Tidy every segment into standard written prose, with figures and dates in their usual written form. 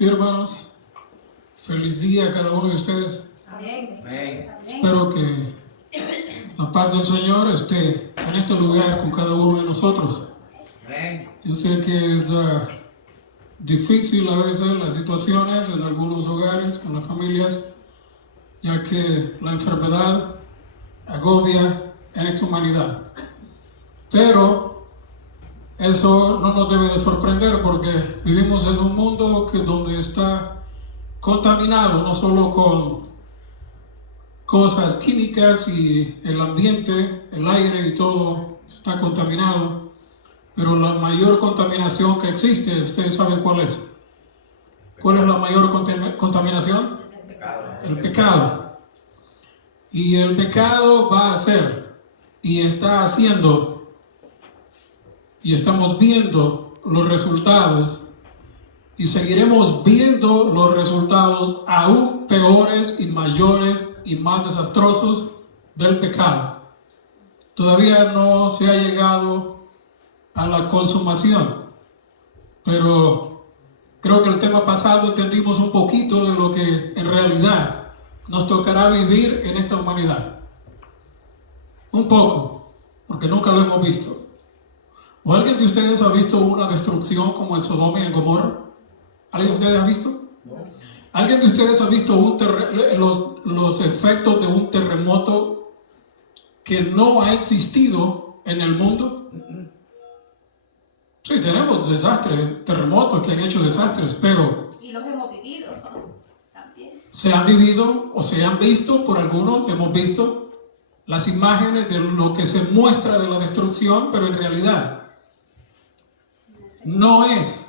Y hermanos, feliz día a cada uno de ustedes. Amén. Amén. Espero que la paz del Señor esté en este lugar con cada uno de nosotros. Amén. Yo sé que es difícil a veces las situaciones en algunos hogares con las familias, ya que la enfermedad agobia en esta humanidad. Pero eso no nos debe de sorprender, porque vivimos en un mundo donde está contaminado no solo con cosas químicas y el ambiente, el aire y todo está contaminado, pero la mayor contaminación que existe, ustedes saben cuál es. ¿Cuál es la mayor contaminación? El pecado. Y el pecado va a hacer y está haciendo, y estamos viendo los resultados, y seguiremos viendo los resultados aún peores y mayores y más desastrosos del pecado. Todavía no se ha llegado a la consumación, pero creo que el tema pasado entendimos un poquito de lo que en realidad nos tocará vivir en esta humanidad. Un poco, porque nunca lo hemos visto. ¿O alguien de ustedes ha visto una destrucción como en Sodoma y en Gomorra? ¿Alguien de ustedes ha visto? No. ¿Alguien de ustedes ha visto los efectos de un terremoto que no ha existido en el mundo? Sí, tenemos desastres, terremotos que han hecho desastres, pero Y los hemos vivido, ¿no? También. se han vivido o se han visto por algunos, hemos visto las imágenes de lo que se muestra de la destrucción, pero en realidad no es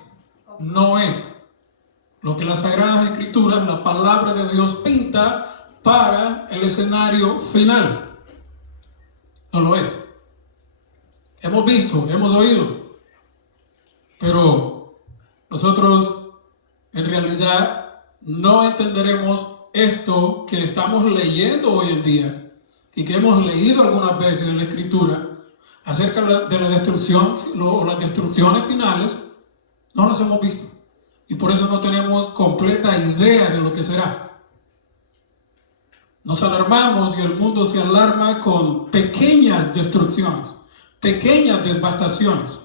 lo que las Sagradas Escrituras, la palabra de Dios pinta para el escenario final. No lo es. Hemos visto, hemos oído, pero nosotros en realidad no entenderemos esto que estamos leyendo hoy en día y que hemos leído algunas veces en la Escritura acerca de la destrucción o las destrucciones finales. No las hemos visto. Y por eso no tenemos completa idea de lo que será. Nos alarmamos y el mundo se alarma con pequeñas destrucciones, pequeñas devastaciones.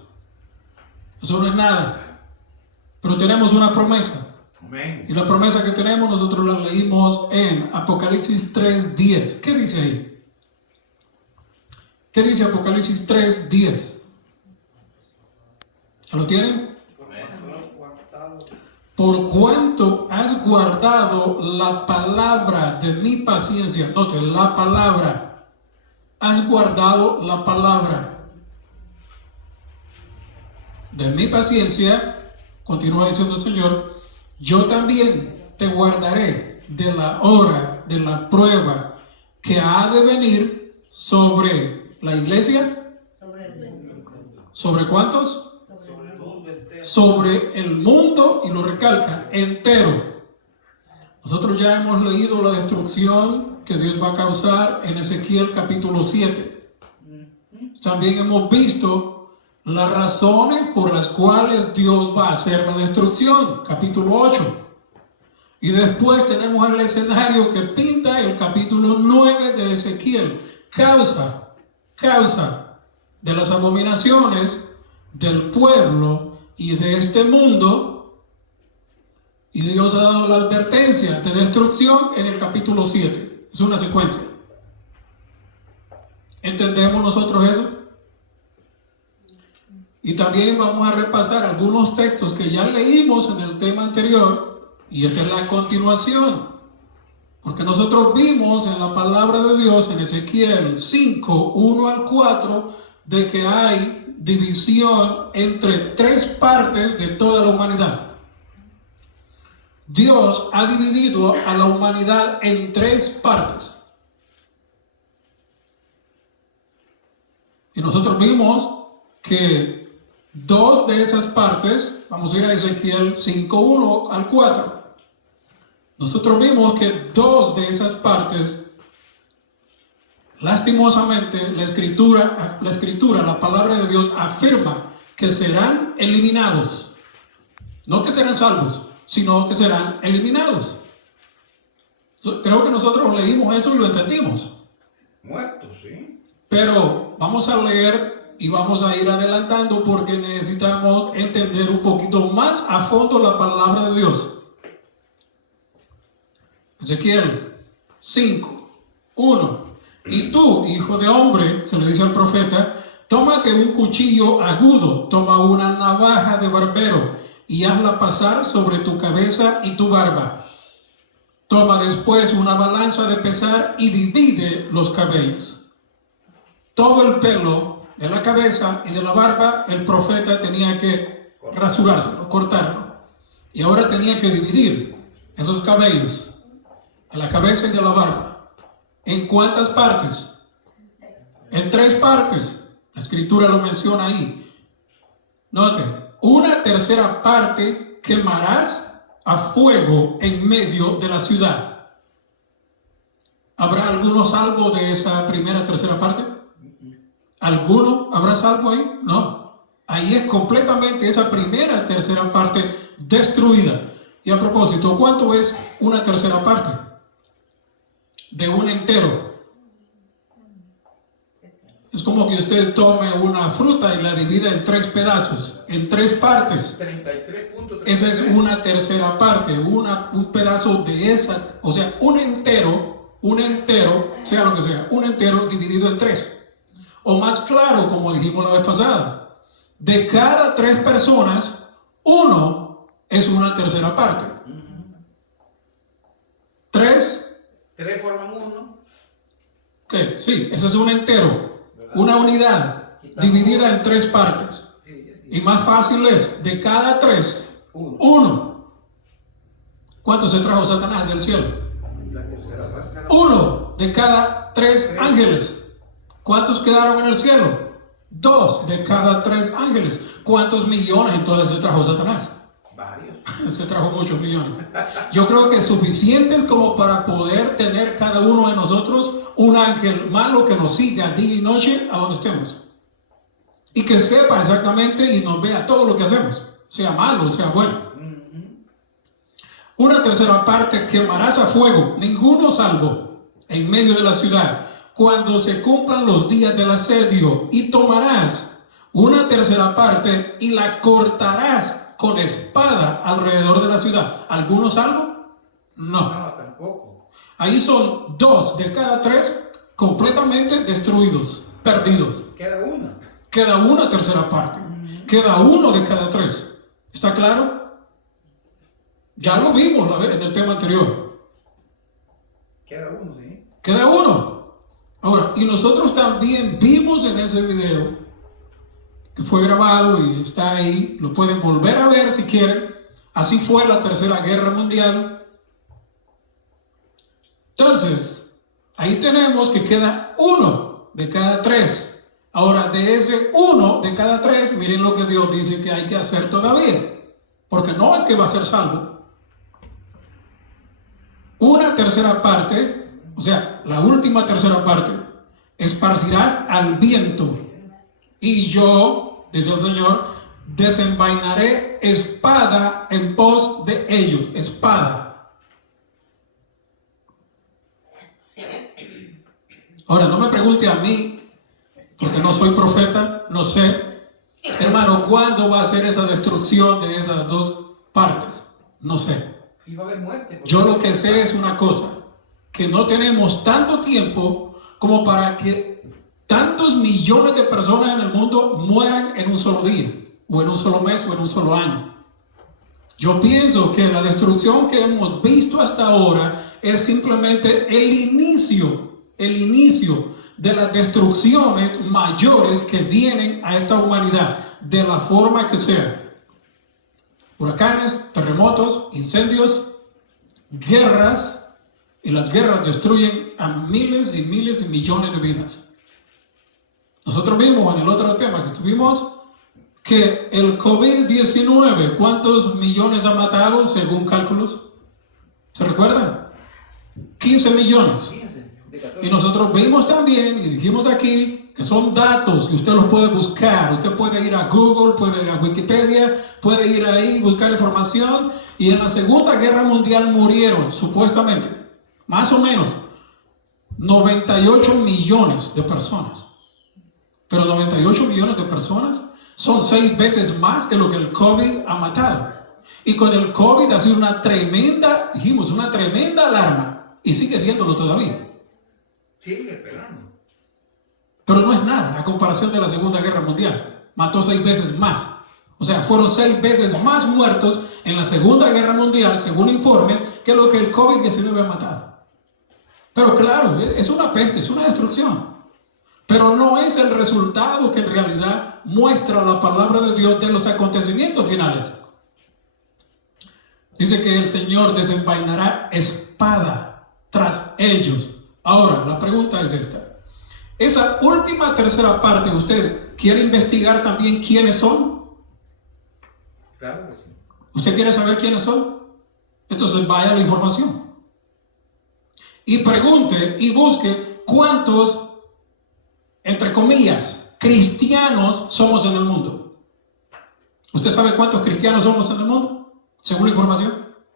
Eso no es nada. Pero tenemos una promesa. Amén. Y la promesa que tenemos nosotros la leímos en Apocalipsis 3:10. ¿Qué dice ahí? ¿Qué dice Apocalipsis 3:10? ¿Ya lo tienen? Por cuanto has guardado la palabra de mi paciencia. Note, la palabra. Has guardado la palabra de mi paciencia. Continúa diciendo el Señor. Yo también te guardaré de la hora de la prueba que ha de venir sobre la iglesia. Sobre el mundo. ¿Sobre cuántos? Sobre el mundo. Sobre el mundo, y lo recalca, entero. Nosotros ya hemos leído la destrucción que Dios va a causar en Ezequiel capítulo 7. También hemos visto las razones por las cuales Dios va a hacer la destrucción, capítulo 8. Y después tenemos el escenario que pinta el capítulo 9 de Ezequiel. Causa de las abominaciones del pueblo y de este mundo, y Dios ha dado la advertencia de destrucción en el capítulo 7. Es una secuencia. ¿Entendemos nosotros eso? Y también vamos a repasar algunos textos que ya leímos en el tema anterior, y esta es la continuación, porque nosotros vimos en la palabra de Dios en Ezequiel 5:1-4 de que hay división entre tres partes de toda la humanidad. Dios ha dividido a la humanidad en tres partes. Y nosotros vimos que dos de esas partes, vamos a ir a Ezequiel 5:1-4. Nosotros vimos que dos de esas partes, lastimosamente, la escritura, la palabra de Dios afirma que serán eliminados, no que serán salvos, sino que serán eliminados. Creo que nosotros leímos eso y lo entendimos. Muertos, sí. Pero vamos a leer y vamos a ir adelantando porque necesitamos entender un poquito más a fondo la palabra de Dios. Ezequiel 5, 1. Y tú, hijo de hombre, se le dice al profeta, tómate un cuchillo agudo, toma una navaja de barbero y hazla pasar sobre tu cabeza y tu barba. Toma después una balanza de pesar y divide los cabellos. Todo el pelo de la cabeza y de la barba, el profeta tenía que rasurárselo, cortarlo. Y ahora tenía que dividir esos cabellos de la cabeza y de la barba. ¿En cuántas partes? En 3 partes. La escritura lo menciona ahí. Note, una tercera parte quemarás a fuego en medio de la ciudad. ¿Habrá alguno salvo de esa tercera parte? ¿Alguno habrá salvo ahí? No. Ahí es completamente esa tercera parte destruida. Y a propósito, ¿cuánto es una tercera parte de un entero? Es como que usted tome una fruta y la divida en 3 pedazos, en 3 partes. 33.3. Esa es una tercera parte, un pedazo de esa, o sea, un entero, sea lo que sea, un entero dividido en 3. O más claro, como dijimos la vez pasada, de cada 3 personas, 1 es una tercera parte. 3 forman 1. ¿Qué? Sí, ese es un entero, una unidad dividida en 3 partes. Y más fácil es, de cada 3, 1. ¿Cuánto se trajo Satanás del cielo? La tercera parte. 1 de cada 3 ángeles. ¿Cuántos quedaron en el cielo? 2 de cada 3 ángeles. ¿Cuántos millones entonces se trajo Satanás? Varios. Se trajo muchos millones. Yo creo que suficientes como para poder tener cada uno de nosotros un ángel malo que nos siga día y noche a donde estemos. Y que sepa exactamente y nos vea todo lo que hacemos, sea malo o sea bueno. Una tercera parte quemarás a fuego, ninguno salvo, en medio de la ciudad, cuando se cumplan los días del asedio, y tomarás una tercera parte y la cortarás con espada alrededor de la ciudad. ¿Alguno salvo? No. No, tampoco. Ahí son 2 de cada 3 completamente destruidos, perdidos. Queda una. Queda una tercera parte. Queda 1 de cada 3. ¿Está claro? Ya lo vimos en el tema anterior. Queda uno, sí. Queda 1. Ahora, y nosotros también vimos en ese video que fue grabado y está ahí, lo pueden volver a ver si quieren. Así fue la Tercera Guerra Mundial. Entonces, ahí tenemos que queda 1 de cada 3. Ahora, de ese 1 de cada 3, miren lo que Dios dice que hay que hacer todavía. Porque no es que va a ser salvo. Una tercera parte, o sea, la última tercera parte, esparcirás al viento. Y yo, dice el Señor, desenvainaré espada en pos de ellos. Espada. Ahora, no me pregunte a mí, porque no soy profeta, no sé, hermano, ¿cuándo va a ser esa destrucción de esas 2 partes? No sé. Y va a haber muerte. Yo lo que sé es una cosa, que no tenemos tanto tiempo como para que tantos millones de personas en el mundo mueran en un solo día, o en un solo mes, o en un solo año. Yo pienso que la destrucción que hemos visto hasta ahora es simplemente el inicio de las destrucciones mayores que vienen a esta humanidad, de la forma que sea. Huracanes, terremotos, incendios, guerras, y las guerras destruyen a miles y miles y millones de vidas. Nosotros vimos en el otro tema que tuvimos que el COVID-19, ¿cuántos millones ha matado según cálculos? ¿Se recuerdan? 15 millones. 15, de 14. Y nosotros vimos también y dijimos aquí que son datos y usted los puede buscar. Usted puede ir a Google, puede ir a Wikipedia, puede ir ahí, buscar información. Y en la Segunda Guerra Mundial murieron, supuestamente, más o menos, 98 millones de personas. Pero 98 millones de personas son 6 veces más que lo que el COVID ha matado. Y con el COVID ha sido una tremenda alarma. Y sigue siéndolo todavía. Sigue esperando. Pero no es nada a comparación de la Segunda Guerra Mundial. Mató 6 veces más. O sea, fueron 6 veces más muertos en la Segunda Guerra Mundial, según informes, que lo que el COVID-19 ha matado. Pero claro, es una peste, es una destrucción. Pero no es el resultado que en realidad muestra la palabra de Dios de los acontecimientos finales. Dice que el Señor desenvainará espada tras ellos. Ahora, la pregunta es esta. Esa última tercera parte, ¿usted quiere investigar también quiénes son? Claro que sí. ¿Usted quiere saber quiénes son? Entonces vaya a la información. Y pregunte y busque cuántos, entre comillas, cristianos somos en el mundo. ¿Usted sabe cuántos cristianos somos en el mundo? Según la información,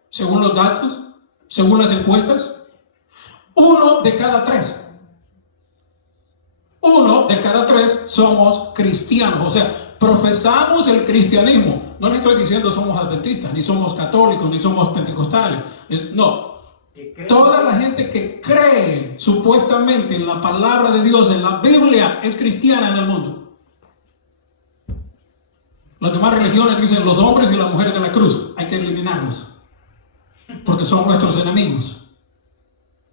según los datos, según las encuestas. 1 de cada 3. 1 de cada 3 somos cristianos, o sea, profesamos el cristianismo. No le estoy diciendo somos adventistas, ni somos católicos, ni somos pentecostales. No, toda la gente que cree supuestamente en la palabra de Dios, en la Biblia, es cristiana en el mundo. Las demás religiones dicen los hombres y las mujeres de la cruz, hay que eliminarlos, porque son nuestros enemigos.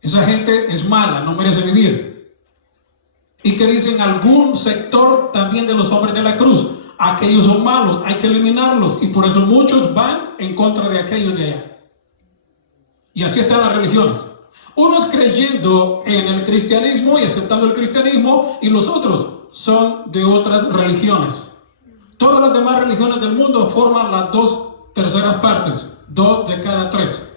Esa gente es mala, no merece vivir. Y que dicen algún sector también de los hombres de la cruz, aquellos son malos, hay que eliminarlos, y por eso muchos van en contra de aquellos de allá. Y así están las religiones. Unos creyendo en el cristianismo y aceptando el cristianismo, y los otros son de otras religiones. Todas las demás religiones del mundo forman las 2 terceras partes, 2 de cada 3.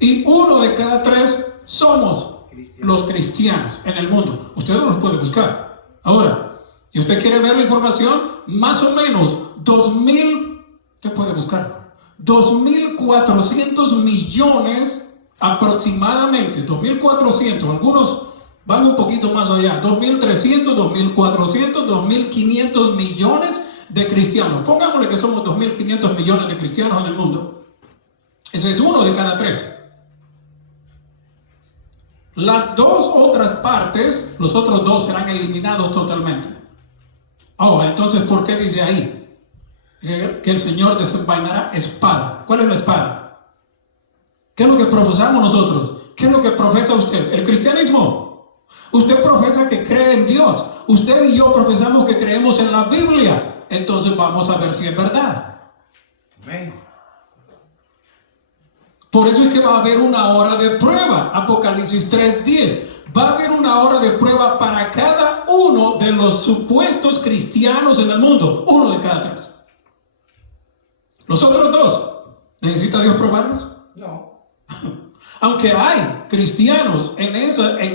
Y 1 de cada 3 somos los cristianos en el mundo. Usted los puede buscar. Ahora, y usted quiere ver la información, más o menos 2.000, ¿qué puede buscar? 2.400 millones aproximadamente, 2.400, algunos van un poquito más allá, 2.300, 2.400, 2.500 millones de cristianos. Pongámosle que somos 2.500 millones de cristianos en el mundo. Ese es 1 de cada 3. Las 2 otras partes, los otros 2 serán eliminados totalmente. Entonces, ¿por qué dice ahí que el Señor desenvainará espada? ¿Cuál es la espada? ¿Qué es lo que profesamos nosotros? ¿Qué es lo que profesa usted? El cristianismo. Usted profesa que cree en Dios. Usted y yo profesamos que creemos en la Biblia. Entonces vamos a ver si es verdad. Amén. Por eso es que va a haber una hora de prueba. Apocalipsis 3:10. Va a haber una hora de prueba para cada uno de los supuestos cristianos en el mundo. 1 de cada 3. Los otros 2, ¿necesita Dios probarlos? No. Aunque hay cristianos en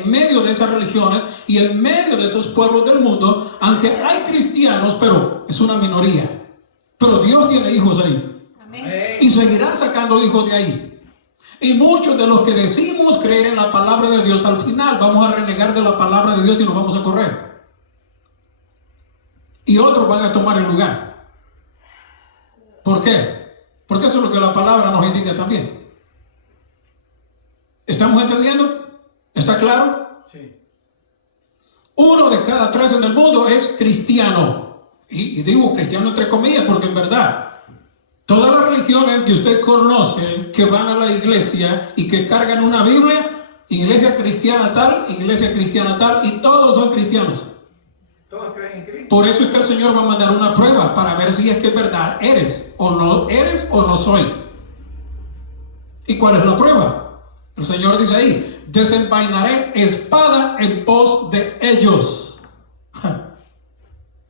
medio de esas religiones y en medio de esos pueblos del mundo, aunque hay cristianos, pero es una minoría. Pero Dios tiene hijos ahí. Amén. Y seguirá sacando hijos de ahí. Y muchos de los que decimos creer en la palabra de Dios, al final vamos a renegar de la palabra de Dios y nos vamos a correr. Y otros van a tomar el lugar. ¿Por qué? Porque eso es lo que la palabra nos indica también. ¿Estamos entendiendo? ¿Está claro? Sí. 1 de cada 3 en el mundo es cristiano. Y digo cristiano entre comillas porque en verdad todas las religiones que usted conoce, que van a la iglesia y que cargan una Biblia, iglesia cristiana tal, y todos son cristianos. Todos creen en Cristo. Por eso es que el Señor va a mandar una prueba para ver si es que es verdad eres o no soy. ¿Y cuál es la prueba? El Señor dice ahí, desenvainaré espada en pos de ellos.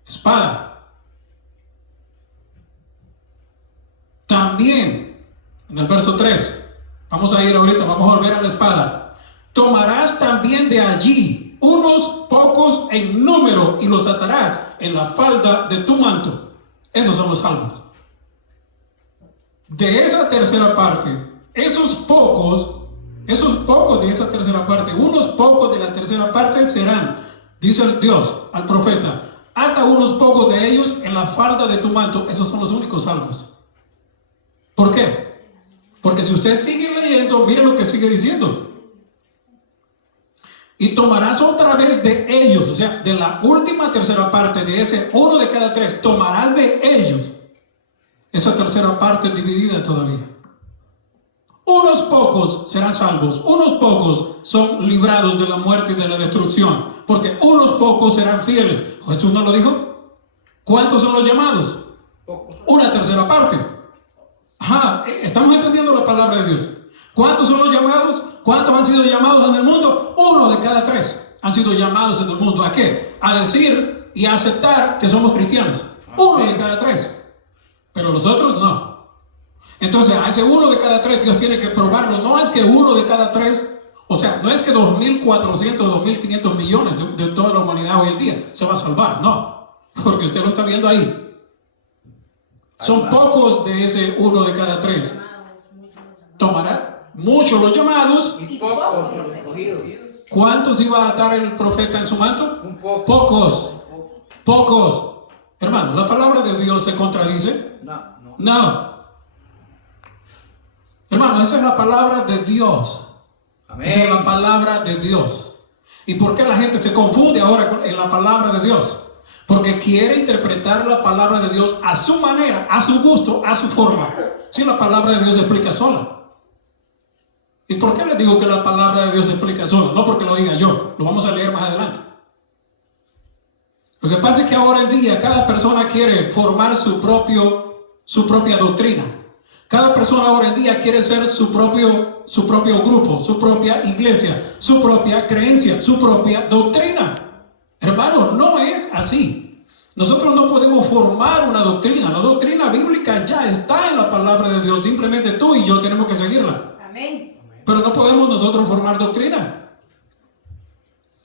Espada. También, en el verso 3, vamos a ir ahorita, vamos a volver a la espada. Tomarás también de allí unos pocos en número, y los atarás en la falda de tu manto. Esos son los salvos. De esa tercera parte, esos pocos de esa tercera parte, unos pocos de la tercera parte serán, dice el Dios al profeta, ata unos pocos de ellos en la falda de tu manto. Esos son los únicos salvos. ¿Por qué? Porque si usted sigue leyendo, mire lo que sigue diciendo. Y tomarás otra vez de ellos, o sea, de la última tercera parte, de ese uno de cada tres, tomarás de ellos. Esa tercera parte es dividida todavía. Unos pocos serán salvos, unos pocos son librados de la muerte y de la destrucción, porque unos pocos serán fieles. ¿Jesús no lo dijo? ¿Cuántos son los llamados? Pocos. Una tercera parte. Ajá, estamos entendiendo la palabra de Dios. ¿Cuántos son los llamados? ¿Cuántos han sido llamados en el mundo? Uno de cada tres han sido llamados en el mundo. ¿A qué? A decir y a aceptar que somos cristianos. Uno de cada tres. Pero los otros no. Entonces a ese uno de cada tres Dios tiene que probarlo. No es que uno de cada tres, o sea, no es que 2.400, 2.500 millones de toda la humanidad hoy en día se va a salvar. No, porque usted lo está viendo ahí. Son pocos de ese uno de cada tres. Tomará muchos los llamados. Y pocos los escogidos. ¿Cuántos iba a atar el profeta en su manto? Un poco. Pocos. Pocos. Hermano, ¿la palabra de Dios se contradice? No. No. Hermano, esa es la palabra de Dios. Amén. Esa es la palabra de Dios. ¿Y por qué la gente se confunde ahora en la palabra de Dios? Porque quiere interpretar la palabra de Dios a su manera, a su gusto, a su forma. Si la palabra de Dios se explica sola. ¿Y por qué les digo que la palabra de Dios se explica sola? No porque lo diga yo, lo vamos a leer más adelante. Lo que pasa es que ahora en día cada persona quiere formar su propia doctrina. Cada persona ahora en día quiere ser su propio grupo, su propia iglesia, su propia creencia, su propia doctrina. Hermano, no es así. Nosotros no podemos formar una doctrina. La doctrina bíblica ya está en la palabra de Dios. Simplemente tú y yo tenemos que seguirla. Amén. Pero no podemos nosotros formar doctrina.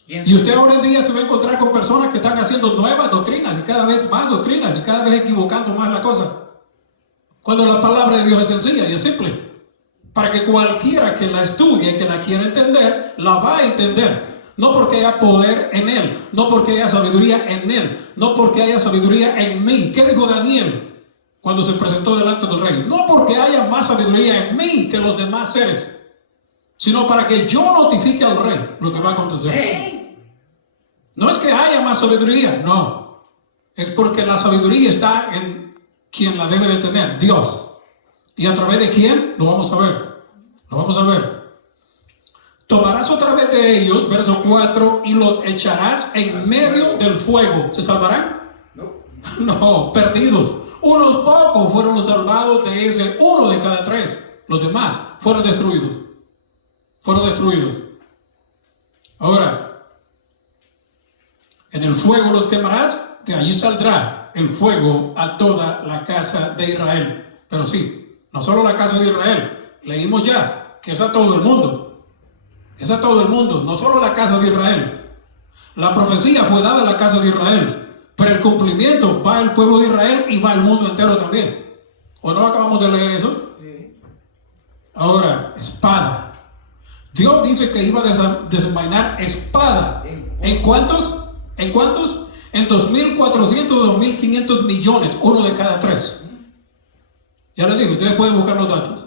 Y usted ahora en día se va a encontrar con personas que están haciendo nuevas doctrinas y cada vez más doctrinas y cada vez equivocando más la cosa. Cuando la palabra de Dios es sencilla y es simple. Para que cualquiera que la estudie y que la quiera entender, la va a entender. No porque haya poder en él, no porque haya sabiduría en él, no porque haya sabiduría en mí. ¿Qué dijo Daniel cuando se presentó delante del rey? No porque haya más sabiduría en mí que los demás seres, sino para que yo notifique al rey lo que va a acontecer. Amén. No es que haya más sabiduría, no. Es porque la sabiduría está en quien la debe de tener, Dios. ¿Y a través de quién? Lo vamos a ver. Lo vamos a ver. Tomarás otra vez de ellos, verso 4, y los echarás en medio del fuego. ¿Se salvarán? No. No, perdidos. Unos pocos fueron los salvados de ese uno de cada tres. Los demás fueron destruidos. Fueron destruidos. Ahora, en el fuego los quemarás, de allí saldrá el fuego a toda la casa de Israel. Pero sí, no solo la casa de Israel. Leímos ya que es a todo el mundo. Es a todo el mundo, no solo la casa de Israel. La profecía fue dada a la casa de Israel, pero el cumplimiento va al pueblo de Israel y va al mundo entero también. ¿O no acabamos de leer eso? Sí. Ahora, espada. Dios dice que iba a desenvainar espada. ¿En cuántos? ¿En cuántos? En 2.400, 2.500 millones, uno de cada tres. Ya les digo, ustedes pueden buscar los datos.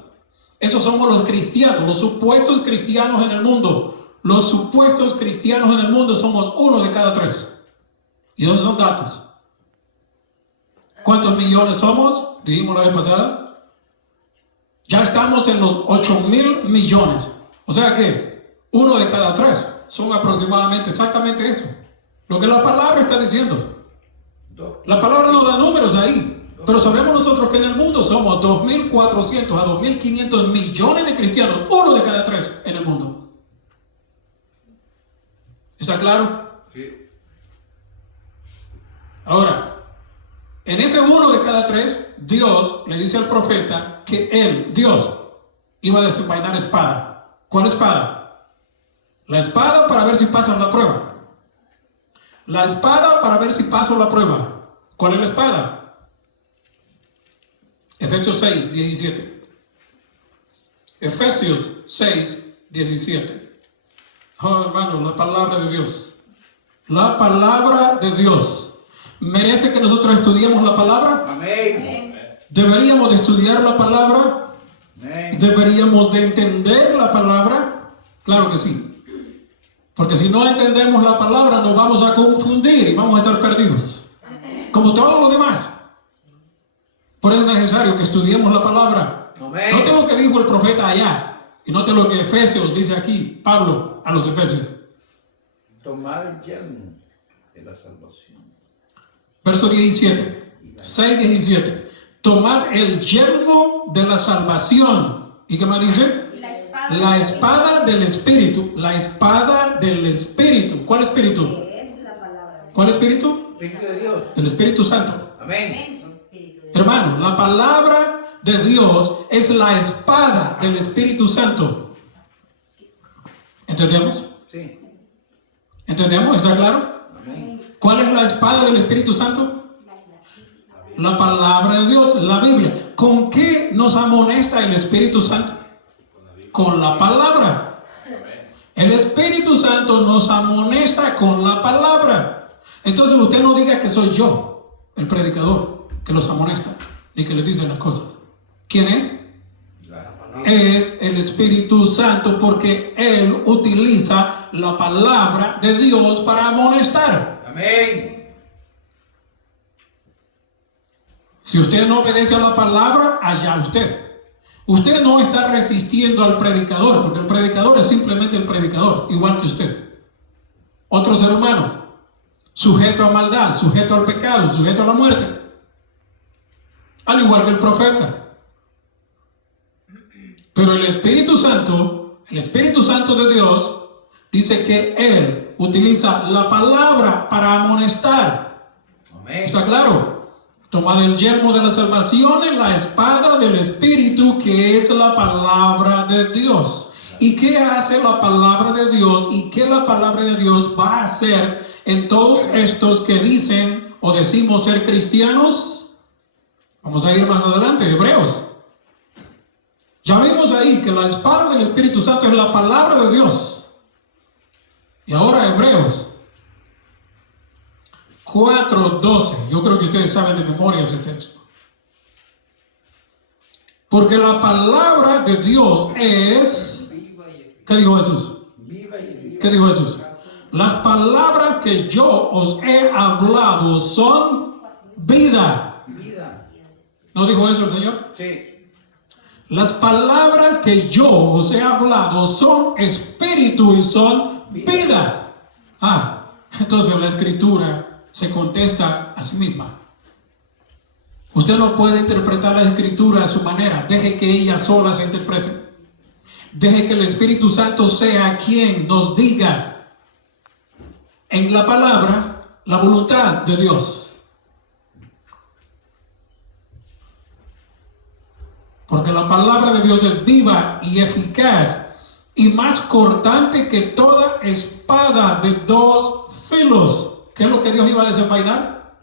Esos somos los cristianos, los supuestos cristianos en el mundo. Los supuestos cristianos en el mundo somos uno de cada tres. Y esos son datos. ¿Cuántos millones somos? Dijimos la vez pasada. Ya estamos en los 8.000 millones. O sea que uno de cada tres son aproximadamente exactamente eso. Lo que la palabra está diciendo. La palabra no da números ahí. Pero sabemos nosotros que en el mundo somos 2.400 a 2.500 millones de cristianos, uno de cada tres en el mundo. ¿Está claro? Sí. Ahora, en ese uno de cada tres, Dios le dice al profeta que él, Dios, iba a desenvainar espada. ¿Cuál espada? La espada para ver si pasan la prueba. La espada para ver si paso la prueba. ¿Cuál es la espada? Efesios 6, 17. Efesios 6, 17. Oh, hermano, la palabra de Dios. La palabra de Dios. ¿Merece que nosotros estudiemos la palabra? Amén. ¿Deberíamos de estudiar la palabra? Amén. ¿Deberíamos de entender la palabra? Claro que sí. Porque si no entendemos la palabra nos vamos a confundir y vamos a estar perdidos. Como todos los demás. Por eso es necesario que estudiemos la palabra. Amén. Note lo que dijo el profeta allá. Y note lo que Efesios dice aquí, Pablo a los Efesios. Tomar el yelmo de la salvación. Verso 17. 6, 17. Tomad el yelmo de la salvación. ¿Y qué más dice? La espada del Espíritu. La espada del Espíritu. ¿Cuál Espíritu? Es la palabra. ¿Cuál Espíritu? Espíritu de Dios. El Espíritu Santo. Amén. Espíritu de Hermano, la palabra de Dios es la espada del Espíritu Santo. ¿Entendemos? Sí. ¿Entendemos? ¿Está claro? Amén. ¿Cuál es la espada del Espíritu Santo? La palabra de Dios, la Biblia. ¿Con qué nos amonesta el Espíritu Santo? Con la palabra. El Espíritu Santo nos amonesta con la palabra. Entonces usted no diga que soy yo, el predicador, que los amonesta, ni que les dice las cosas. ¿Quién es? La palabra. Es el Espíritu Santo, porque Él utiliza la palabra de Dios para amonestar. Amén. Si usted no obedece a la palabra, allá usted. Usted no está resistiendo al predicador, porque el predicador es simplemente el predicador, igual que usted. Otro ser humano, sujeto a maldad, sujeto al pecado, sujeto a la muerte. Al igual que el profeta. Pero el Espíritu Santo de Dios, dice que Él utiliza la palabra para amonestar. Amén. ¿Está claro? Tomad el yelmo de la salvación en la espada del Espíritu, que es la palabra de Dios. ¿Y qué hace la palabra de Dios? ¿Y qué la palabra de Dios va a hacer en todos estos que dicen o decimos ser cristianos? Vamos a ir más adelante, Hebreos. Ya vimos ahí que la espada del Espíritu Santo es la palabra de Dios. Y ahora Hebreos 4:12. Yo creo que ustedes saben de memoria ese texto. Porque la palabra de Dios es... ¿Qué dijo Jesús? Viva y eficaz. ¿Qué dijo Jesús? Las palabras que yo os he hablado son vida. Vida. ¿No dijo eso el Señor? Sí. Las palabras que yo os he hablado son espíritu y son vida. Entonces la escritura se contesta a sí misma. Usted no puede interpretar la escritura a su manera. Deje que ella sola se interprete. Deje que el Espíritu Santo sea quien nos diga en la palabra la voluntad de Dios. Porque la palabra de Dios es viva y eficaz y más cortante que toda espada de dos filos. ¿Qué es lo que Dios iba a desenvainar?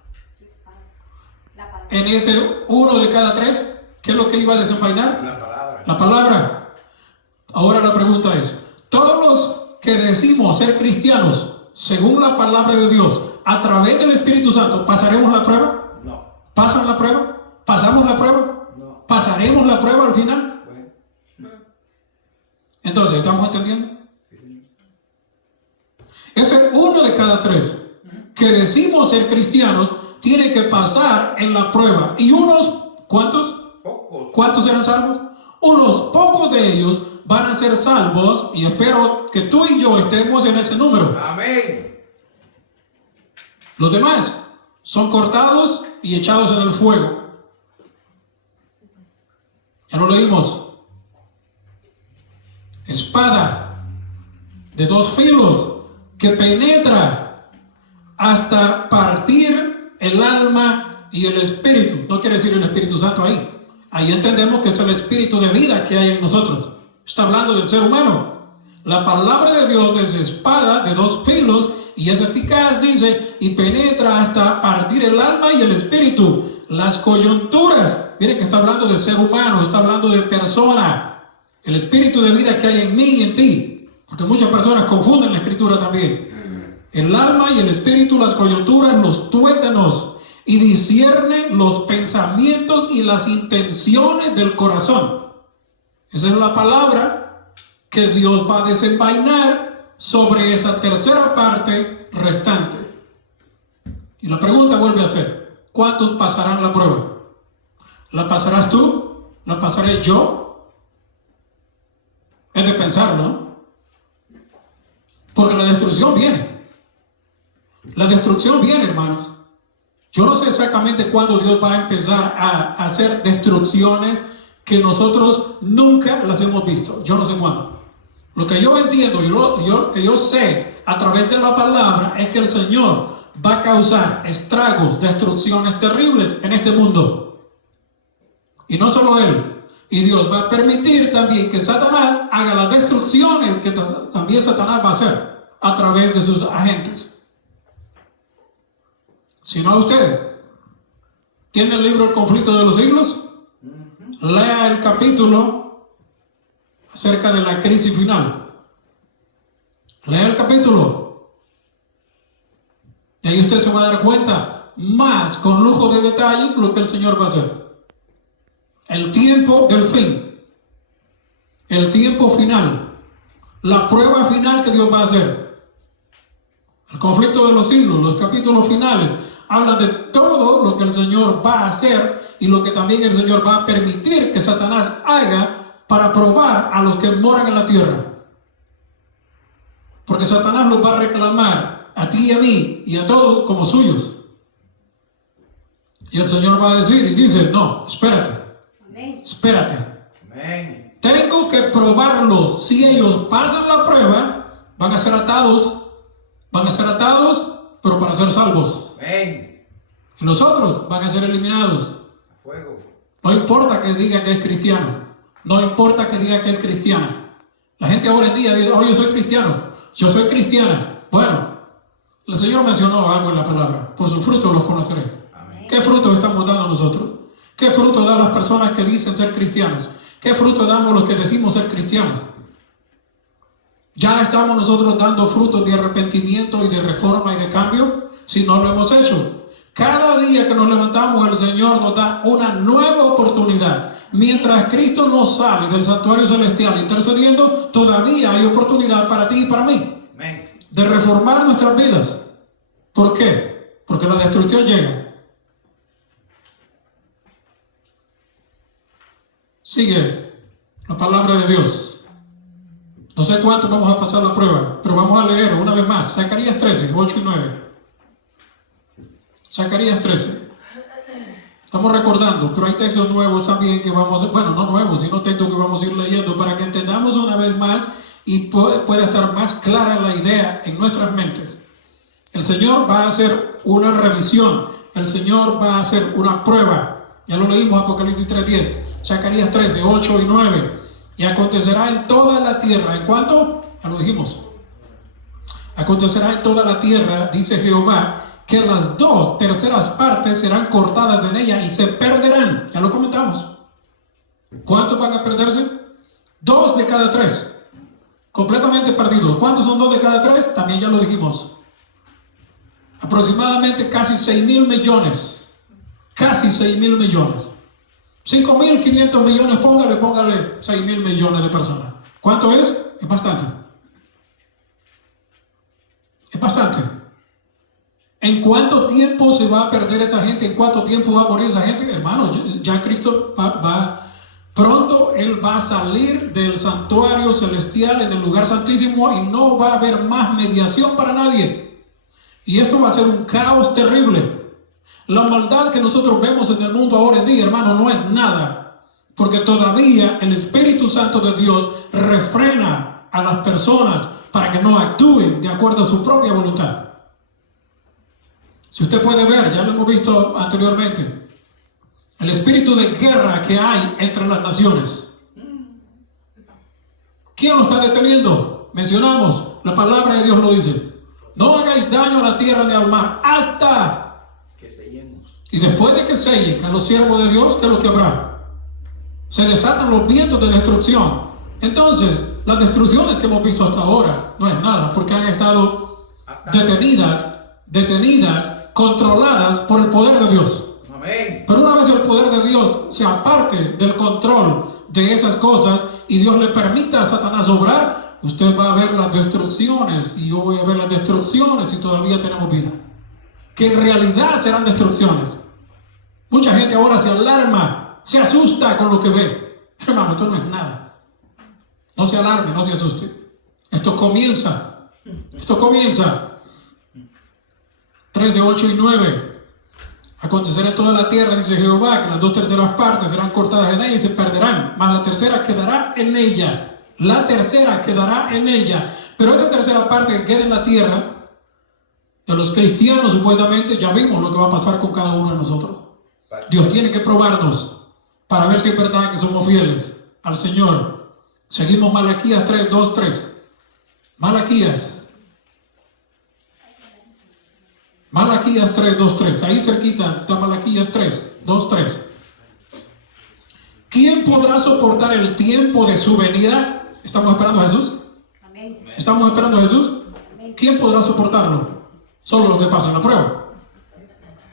En ese uno de cada tres, ¿qué es lo que iba a desenvainar? La palabra. La palabra. Ahora la pregunta es, todos los que decimos ser cristianos, según la palabra de Dios, a través del Espíritu Santo, ¿pasaremos la prueba? No. ¿Pasan la prueba? ¿Pasamos la prueba? No. ¿Pasaremos la prueba al final? Bueno. Entonces, ¿estamos entendiendo? Sí. Ese uno de cada tres que decimos ser cristianos tiene que pasar en la prueba. Y unos, ¿cuántos? Pocos. ¿Cuántos serán salvos? Unos pocos de ellos van a ser salvos, y espero que tú y yo estemos en ese número. Amén. Los demás son cortados y echados en el fuego. Ya lo leímos. Espada de dos filos que penetra hasta partir el alma y el espíritu. No quiere decir el Espíritu Santo ahí. Ahí entendemos que es el espíritu de vida que hay en nosotros. Está hablando del ser humano. La palabra de Dios es espada de dos filos y es eficaz, dice, y penetra hasta partir el alma y el espíritu, las coyunturas. Miren que está hablando de ser humano, está hablando de persona, el espíritu de vida que hay en mí y en ti, porque muchas personas confunden la escritura también. El alma y el espíritu, las coyunturas, los tuétanos, y discierne los pensamientos y las intenciones del corazón. Esa es la palabra que Dios va a desenvainar sobre esa tercera parte restante. Y la pregunta vuelve a ser: ¿cuántos pasarán la prueba? ¿La pasarás tú? ¿La pasaré yo? Es de pensar, ¿no? Porque la destrucción viene. La destrucción viene, hermanos. Yo no sé exactamente cuándo Dios va a empezar a hacer destrucciones que nosotros nunca las hemos visto. Yo no sé cuándo. Lo que yo entiendo y lo que yo sé a través de la palabra es que el Señor va a causar estragos, destrucciones terribles en este mundo. Y no solo Él. Y Dios va a permitir también que Satanás haga las destrucciones que también Satanás va a hacer a través de sus agentes. Si no, usted tiene el libro El conflicto de los siglos, lea el capítulo acerca de la crisis final. Lea el capítulo. Y ahí usted se va a dar cuenta más con lujo de detalles lo que el Señor va a hacer. El tiempo del fin. El tiempo final. La prueba final que Dios va a hacer. El conflicto de los siglos, los capítulos finales, hablan de todo lo que el Señor va a hacer y lo que también el Señor va a permitir que Satanás haga para probar a los que moran en la tierra. Porque Satanás los va a reclamar a ti y a mí y a todos como suyos. Y el Señor va a decir y dice: no, espérate. Amén. Espérate. Amén. Tengo que probarlos. Si ellos pasan la prueba, van a ser atados. Van a ser atados, pero para ser salvos. Amén. Y los otros van a ser eliminados. A fuego. No importa que diga que es cristiano. No importa que diga que es cristiana. La gente ahora en día dice: oh, yo soy cristiano. Yo soy cristiana. Bueno, el Señor mencionó algo en la palabra: por sus frutos los conoceréis. Amén. ¿Qué frutos estamos dando nosotros? ¿Qué fruto dan las personas que dicen ser cristianos? ¿Qué fruto damos los que decimos ser cristianos? ¿Ya estamos nosotros dando frutos de arrepentimiento y de reforma y de cambio? Si no lo hemos hecho. Cada día que nos levantamos, el Señor nos da una nueva oportunidad. Mientras Cristo no sale del santuario celestial intercediendo, todavía hay oportunidad para ti y para mí Amén. de reformar nuestras vidas. ¿Por qué? Porque la destrucción llega. Sigue la palabra de Dios. No sé cuánto vamos a pasar la prueba, pero vamos a leer una vez más. Zacarías 13, 8 y 9. Zacarías 13. Estamos recordando, pero hay textos nuevos también que vamos, bueno, no nuevos, sino textos que vamos a ir leyendo para que entendamos una vez más y pueda estar más clara la idea en nuestras mentes. El Señor va a hacer una revisión, el Señor va a hacer una prueba. Ya lo leímos, Apocalipsis 3:10, Zacarías 13, 8 y 9. Y acontecerá en toda la tierra. ¿En cuánto? Ya lo dijimos. Acontecerá en toda la tierra, dice Jehová, que las 2/3 partes serán cortadas en ella y se perderán. Ya lo comentamos. ¿Cuántos van a perderse? 2 de cada 3. Completamente perdidos. ¿Cuántos son 2 de cada 3? También ya lo dijimos. Aproximadamente casi 6,000 millones. Casi 6,000 millones. 5,500 millones, póngale 6,000 millones de personas. ¿Cuánto es? Es bastante. Es bastante. ¿En cuánto tiempo se va a perder esa gente? ¿En cuánto tiempo va a morir esa gente? Hermano, ya Cristo va pronto, Él va a salir del santuario celestial en el lugar santísimo y no va a haber más mediación para nadie. Y esto va a ser un caos terrible. La maldad que nosotros vemos en el mundo ahora en día, hermano, no es nada, porque todavía el Espíritu Santo de Dios refrena a las personas para que no actúen de acuerdo a su propia voluntad. Si usted puede ver, ya lo hemos visto anteriormente, el espíritu de guerra que hay entre las naciones. ¿Quién lo está deteniendo? Mencionamos, la palabra de Dios lo dice. No hagáis daño a la tierra ni al mar hasta. Que sellemos. Y después de que sellen a los siervos de Dios, ¿qué es lo que habrá? Se desatan los vientos de destrucción. Entonces, las destrucciones que hemos visto hasta ahora no es nada, porque han estado detenidas, controladas por el poder de Dios. Amén. Pero una vez el poder de Dios se aparte del control de esas cosas y Dios le permita a Satanás obrar, usted va a ver las destrucciones y yo voy a ver las destrucciones y todavía tenemos vida. Que en realidad serán destrucciones. Mucha gente ahora se alarma, se asusta con lo que ve. Hermano, esto no es nada. No se alarme, no se asuste. Esto comienza. 13, 8 y 9. Acontecerá en toda la tierra, dice Jehová, que las 2/3 partes serán cortadas en ella y se perderán, mas la tercera quedará en ella. La tercera quedará en ella. Pero esa tercera parte que queda en la tierra, de los cristianos supuestamente, ya vimos lo que va a pasar con cada uno de nosotros. Dios tiene que probarnos para ver si es verdad que somos fieles al Señor. Seguimos Malaquías 3, 2, 3. Malaquías 3, 2, 3. Ahí cerquita está Malaquías 3, 2, 3. ¿Quién podrá soportar el tiempo de su venida? ¿Estamos esperando a Jesús? Amén. ¿Estamos esperando a Jesús? ¿Quién podrá soportarlo? Solo los que pasan la prueba.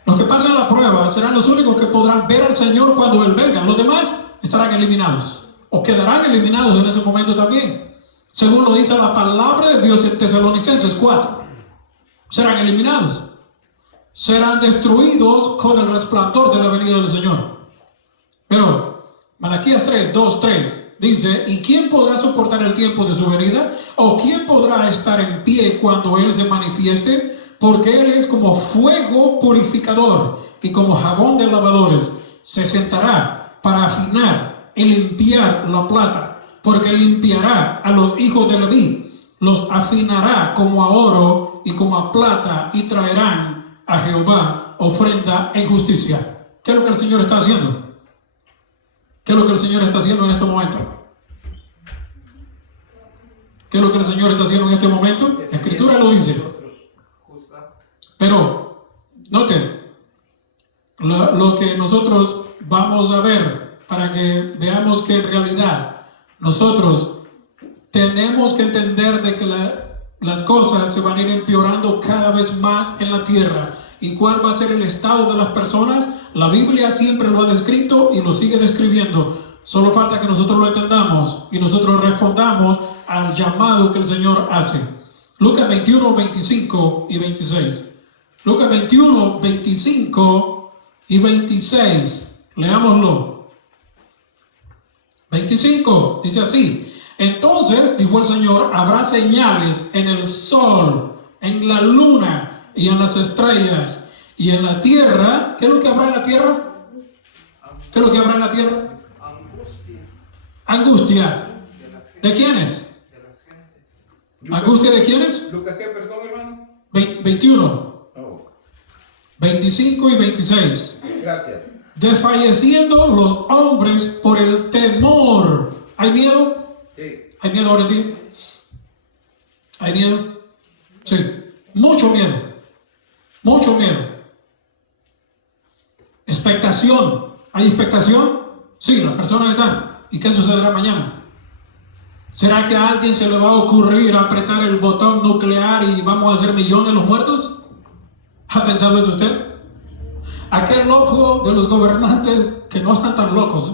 Los que pasan la prueba serán los únicos que podrán ver al Señor cuando Él venga. Los demás estarán eliminados. O quedarán eliminados en ese momento también. Según lo dice la palabra de Dios en Tesalonicenses 4. Serán eliminados. Serán destruidos con el resplandor de la venida del Señor. Pero Malaquías 3, 2, 3 dice: ¿y quién podrá soportar el tiempo de su venida? ¿O quién podrá estar en pie cuando Él se manifieste? Porque Él es como fuego purificador y como jabón de lavadores. Se sentará para afinar y limpiar la plata, porque limpiará a los hijos de Leví, los afinará como a oro y como a plata, y traerán a Jehová ofrenda en justicia. ¿Qué es lo que el Señor está haciendo? ¿Qué es lo que el Señor está haciendo en este momento? ¿Qué es lo que el Señor está haciendo en este momento? La Escritura lo dice. Pero, note, lo que nosotros vamos a ver, para que veamos que en realidad nosotros tenemos que entender de que las cosas se van a ir empeorando cada vez más en la tierra. ¿Y cuál va a ser el estado de las personas? La Biblia siempre lo ha descrito y lo sigue describiendo. Solo falta que nosotros lo entendamos y nosotros respondamos al llamado que el Señor hace. Lucas 21, 25 y 26. Lucas 21, 25 y 26. Leámoslo. 25, dice así: entonces, dijo el Señor, habrá señales en el sol, en la luna y en las estrellas y en la tierra. ¿Qué es lo que habrá en la tierra? ¿Qué es lo que habrá en la tierra? Angustia. ¿De quiénes? ¿Angustia de quiénes? ¿Lucas qué, perdón, hermano? 21, 25 y 26. Gracias. Desfalleciendo los hombres por el temor. ¿Hay miedo? Sí. ¿Hay miedo ahora en ti? ¿Hay miedo? Sí. Mucho miedo. Mucho miedo. Expectación. ¿Hay expectación? Sí, las personas están. ¿Y qué sucederá mañana? ¿Será que a alguien se le va a ocurrir apretar el botón nuclear y vamos a hacer millones los muertos? ¿Ha pensado eso usted? Aquel loco de los gobernantes que no están tan locos,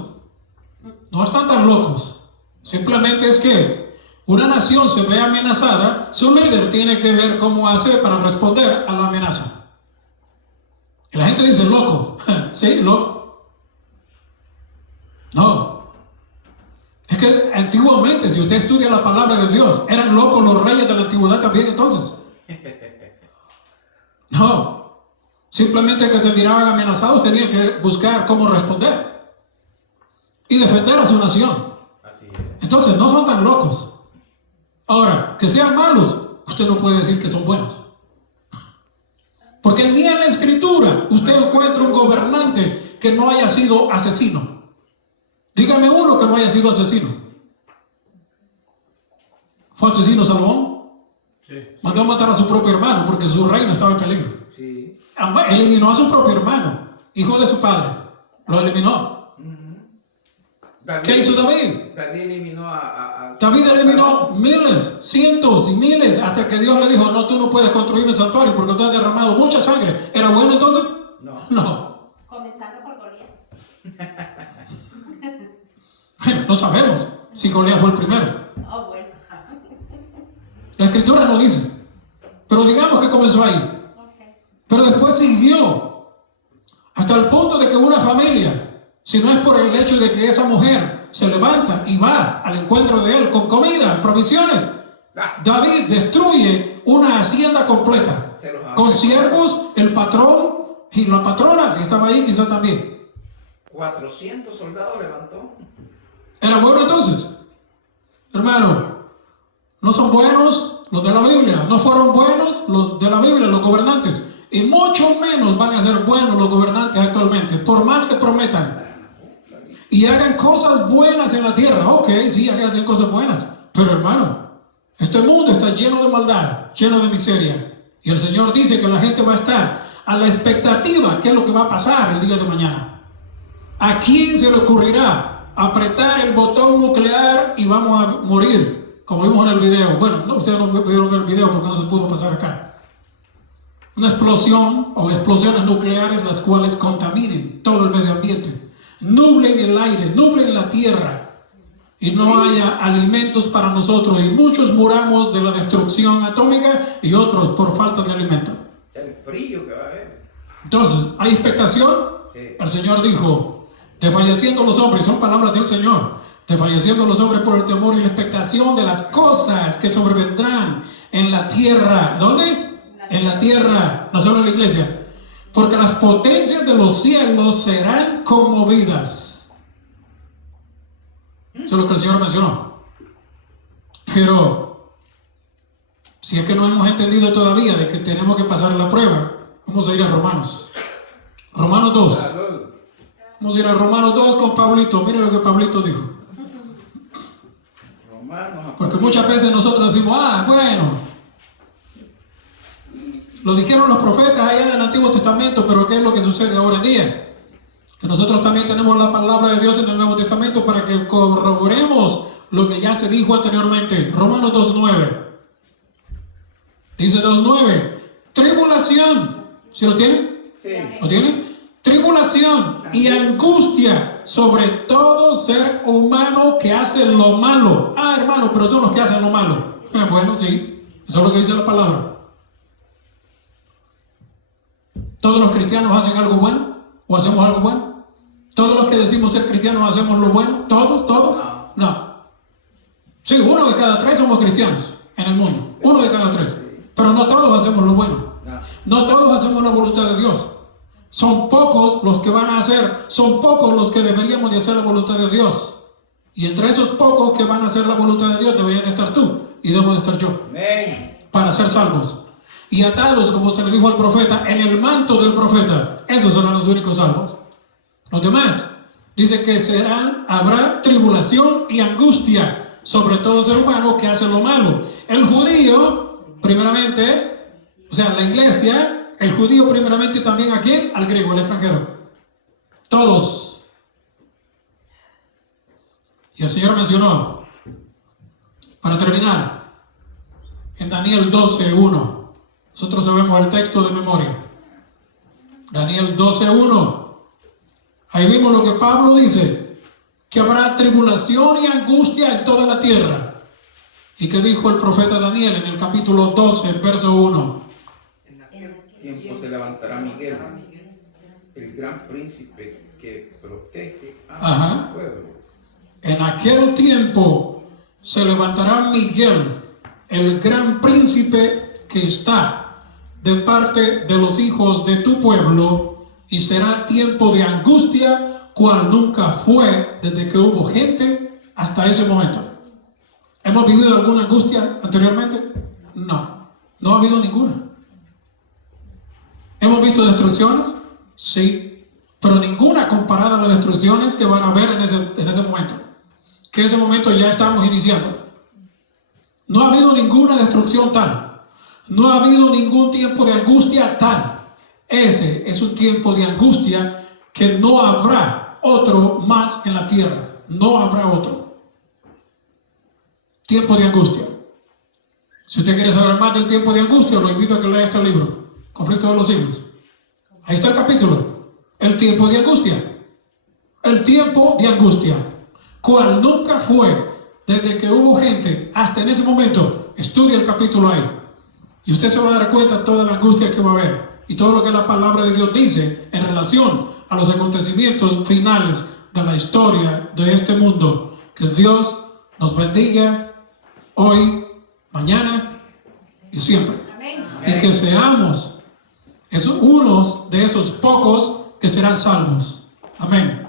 no están tan locos. Simplemente es que una nación se ve amenazada, su líder tiene que ver cómo hace para responder a la amenaza. Y la gente dice, loco. ¿Sí, loco? No. Es que antiguamente, si usted estudia la palabra de Dios, eran locos los reyes de la antigüedad también entonces. No. Simplemente que se miraban amenazados, tenían que buscar cómo responder y defender a su nación. Así es. Entonces no son tan locos. Ahora, que sean malos, usted no puede decir que son buenos. Porque ni en la Escritura usted encuentra un gobernante que no haya sido asesino. Dígame uno que no haya sido asesino. ¿Fue asesino Salomón? Sí. Mandó a matar a su propio hermano porque su reino estaba en peligro. Sí. Eliminó a su propio hermano, hijo de su padre. Lo eliminó. David, ¿Qué hizo David? David eliminó a David eliminó miles, cientos y miles hasta que Dios le dijo, no, tú no puedes construir mi santuario porque tú has derramado mucha sangre. ¿Era bueno entonces? No. No. Comenzando por Goliat. Bueno, no sabemos si Goliat fue el primero. Oh, bueno. La escritura no dice. Pero digamos que comenzó ahí. Ok. Pero después siguió hasta el punto de que una familia, si no es por el hecho de que esa mujer se levanta y va al encuentro de él con comida, provisiones, David destruye una hacienda completa con siervos, el patrón y la patrona, si estaba ahí quizá también. 400 soldados levantó. ¿Era bueno entonces? Hermano, no son buenos los de la Biblia, no fueron buenos los de la Biblia, los gobernantes, y mucho menos van a ser buenos los gobernantes actualmente, por más que prometan y hagan cosas buenas en la tierra. Ok, sí, hacen cosas buenas, pero hermano, este mundo está lleno de maldad, lleno de miseria, y el Señor dice que la gente va a estar a la expectativa qué es lo que va a pasar el día de mañana. ¿A quién se le ocurrirá apretar el botón nuclear y vamos a morir? Como vimos en el video. Bueno, no, ustedes no pudieron ver el video porque no se pudo pasar acá. Una explosión o explosiones nucleares las cuales contaminen todo el medio ambiente, nublen el aire, nublen la tierra y no haya alimentos para nosotros y muchos muramos de la destrucción atómica y otros por falta de alimento. El frío que va a haber. Entonces, ¿hay expectación? Sí. El Señor dijo, desfalleciendo los hombres, son palabras del Señor, desfalleciendo los hombres por el temor y la expectación de las cosas que sobrevendrán en la tierra. ¿Dónde? En la tierra, no solo en la iglesia. Porque las potencias de los cielos serán conmovidas. Eso es lo que el Señor mencionó. Pero, si es que no hemos entendido todavía de que tenemos que pasar la prueba, vamos a ir a Romanos. Romanos 2. Salud. Vamos a ir a Romanos 2 con Pablito. Mire lo que Pablito dijo. Romanos. Porque muchas veces nosotros decimos, bueno, lo dijeron los profetas allá en el Antiguo Testamento, pero ¿qué es lo que sucede ahora en día? Que nosotros también tenemos la palabra de Dios en el Nuevo Testamento para que corroboremos lo que ya se dijo anteriormente. Romanos 2.9. Dice 2.9. Tribulación. ¿Sí lo tienen? Sí. ¿Lo tienen? Tribulación y angustia sobre todo ser humano que hace lo malo. Hermano, pero son los que hacen lo malo. Bueno, sí. Eso es lo que dice la palabra. ¿Todos los cristianos hacen algo bueno? ¿O hacemos algo bueno? ¿Todos los que decimos ser cristianos hacemos lo bueno? ¿Todos? ¿Todos? No. Sí, 1 de cada 3 somos cristianos en el mundo. 1 de cada 3. Pero no todos hacemos lo bueno. No todos hacemos la voluntad de Dios. Son pocos los que van a hacer, son pocos los que deberíamos de hacer la voluntad de Dios. Y entre esos pocos que van a hacer la voluntad de Dios deberían de estar tú y debo de estar yo. Amén. Para ser salvos. Y atados, como se le dijo al profeta, en el manto del profeta. Esos serán los únicos salvos. Los demás, dice que habrá tribulación y angustia sobre todo ser humano que hace lo malo. El judío, primeramente, o sea, la iglesia, el judío primeramente también ¿a quién? Al griego, al extranjero. Todos. Y el Señor mencionó, para terminar, en Daniel 12:1. Nosotros sabemos el texto de memoria. Daniel 12:1. Ahí vimos lo que Pablo dice, que habrá tribulación y angustia en toda la tierra. ¿Y qué dijo el profeta Daniel en el capítulo 12, verso 1? En aquel tiempo se levantará Miguel, el gran príncipe que protege a su pueblo. En aquel tiempo se levantará Miguel, el gran príncipe que está de parte de los hijos de tu pueblo, y será tiempo de angustia, cual nunca fue desde que hubo gente hasta ese momento. ¿Hemos vivido alguna angustia anteriormente? No, no ha habido ninguna. ¿Hemos visto destrucciones? Sí, pero ninguna comparada a las destrucciones que van a haber en ese momento. Que ese momento ya estamos iniciando. No ha habido ninguna destrucción tal. No ha habido ningún tiempo de angustia tal. Ese es un tiempo de angustia que no habrá otro más en la tierra. No habrá otro. Tiempo de angustia. Si usted quiere saber más del tiempo de angustia, lo invito a que lea este libro, Conflicto de los Siglos. Ahí está el capítulo. El tiempo de angustia. El tiempo de angustia. Cual nunca fue desde que hubo gente hasta en ese momento. Estudia el capítulo ahí. Y usted se va a dar cuenta de toda la angustia que va a haber. Y todo lo que la palabra de Dios dice en relación a los acontecimientos finales de la historia de este mundo. Que Dios nos bendiga hoy, mañana y siempre. Amén. Y que seamos unos de esos pocos que serán salvos. Amén.